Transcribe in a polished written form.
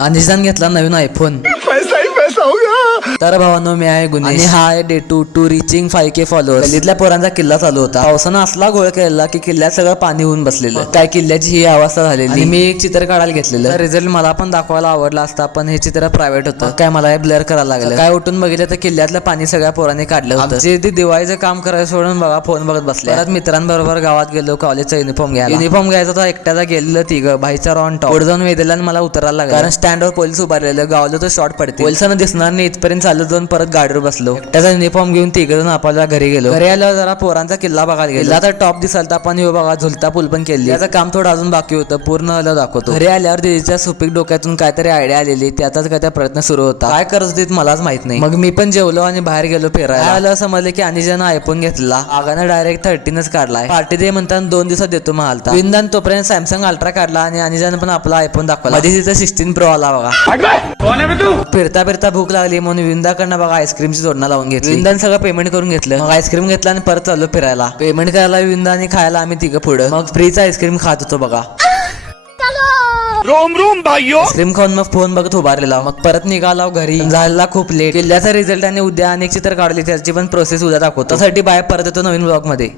अनिशान घेतला नवीन आयफोन. पैसा ही पैसा होगा. तर भावांनो मी आहे गुन्हे आणि हा आहे day two reaching 5K followers. गल्लीतल्या पोरांचा किल्ला चालू होता. पावसानं असला गोळ केला की किल्ल्यात सगळं पाणी होऊन बसलेलं. काय किल्ल्याची ही अवस्था झालेली. आणि मी एक चित्र काढायला घेतलेलं. रिझल्ट मला पण दाखवायला आवडला असता पण हे चित्र प्रायव्हेट होतं. काय मला हे ब्लर करायला लागलं. काय उठून बघितलं तर किल्ल्यातलं पाणी सगळ्या पोरांनी काढलं होतं. आमचे ते दिवाळीचं काम करायला सोडून बघा फोन बघत बसले. परत मित्रांबरोबर गावात गेलो कॉलेजचा युनिफॉर्म घ्यायचा तर एकट्याचा गेलेलं तिघं भाईचा ऑन टॉप. पुढे जाऊन वेदेला मला उतरायला लागलं कारण स्टँडवर पोलीस उभारलेलं. गावाला तो शॉर्ट पडते. पोलिसांना दिसणार नाही इथपर्यंत चालत जाऊन परत गाडीवर बसलो. त्याचा युनिफॉर्म घेऊन तिघं आपल्याला घरी गेलो. घरी आल्यावर जरा पोरांचा किल्ला बघायला गेला. तर टॉप दिसालता पण यो बघा झुलता पूल पण केली. त्याचं काम थोडं अजून बाकी होतं. पूर्ण आलं दाखवतो. घरी आल्यावर दीदीच्या सुपीक डोक्यातून काहीतरी आयडिया आलेली. त्याचाच काय त्या प्रयत्न सुरू होता. काय करत होती मलाच माहित नाही. मग मी पण जेवलो आणि बाहेर गेलो फिरायला. आलं समजलं की अनिशानं आयफोन घेतला. आगानं डायरेक्ट 13च काढलाय. पार्टी दे म्हणताना 2 दिवसात देतो म्हणालता. विंदान तोपर्यंत सॅमसंग अल्ट्रा काढला आणि अनिशानं पण आपला आयफोन दाखवला. मध्ये तिथं 16 प्रो आला बघा. फिरता फिरता भूक लागली म्हणून विंदाकडनं बघा आईस्क्रीमची जोडणं लावून घेतली. विंदान सगळं पेमेंट करून घेतलं. मग आईस्क्रीम घेतला आणि परत चाललो फिरायला. पेमेंट करायला विंदा आणि खायला आम्ही तिघं पुढं. मग फ्रीचा आईस्क्रीम खात होतो बघा. रोम रोम भाइयों. आईस्क्रीम खाऊन मग फोन बघत उभारलेला. मग परत निघाला घरी. झाला खूप लेट. किल्ल्याचा रिझल्ट आणि उद्या अनेक चित्र काढली त्याची पण प्रोसेस उद्या दाखवतो. त्यासाठी बाहेर परत येतो नवीन ब्लॉग मध्ये.